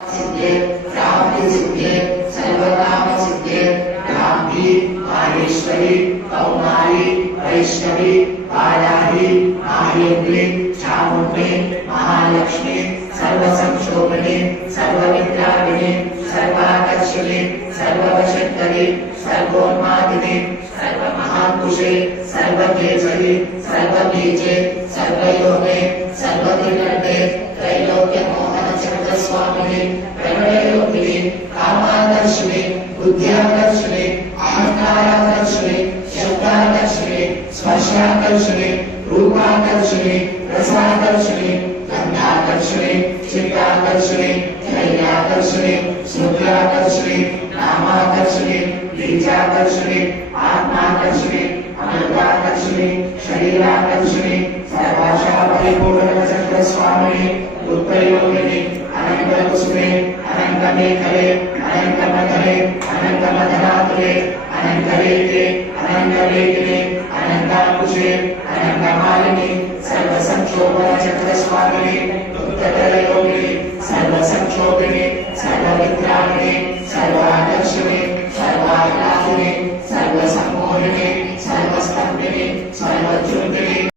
सिद्धे प्राप्ति सिद्धे सर्वकाम सिद्धे ब्राह्मी माहेश्वरी कौमारी वैष्णवी वाराही माहेन्द्री चामुण्डी महालक्ष्मी सर्वसंशोभने सर्वविद्यापिनी सर्वाकर्षिणी सर्ववशंकरी सर्वोन्मादिनी सर्वमहापुषे सर्वतेजरी सर्वबीजे सर्वयोगे सर्वतिलते त्रैलोक्यमोहन चक्रस्वामिनी प्रणययोगिनी कामाकर्षिणी बुद्ध्याकर्षिणी अहंकाराकर्षिणी शब्दाकर्षिणी स्पर्शाकर्षिणी रूपाकर्षिणी रसाकर्षिणी गंधाकर्षिणी चित्ताकर्षिणी धैर्याकर्षिणी स्मृत्याकर्षिणी नामाकर्षिणी बीजाकर्षिणी आत्माकर्षिणी अमृताकर्षिणी शरीराकर्षिणी सर्वाशा परिपूर्ण चक्रस्वामिनी उत्तरयोगिनी अनंतकुसुमे अनंतमेखले अनंतमधरे अनंतमधरातले अनंतवेगे अनंतवेगिने अनंताकुशे अनंतमालिनी सर्वसंक्षोभन चक्रस्वामिनी उत्तरयोगिनी सर्वसंक्षोभिनी सर्वविद्यापिनी सर्वाकर्षिणी सर्वाह्लादिनी सर्वसम्मोहिनी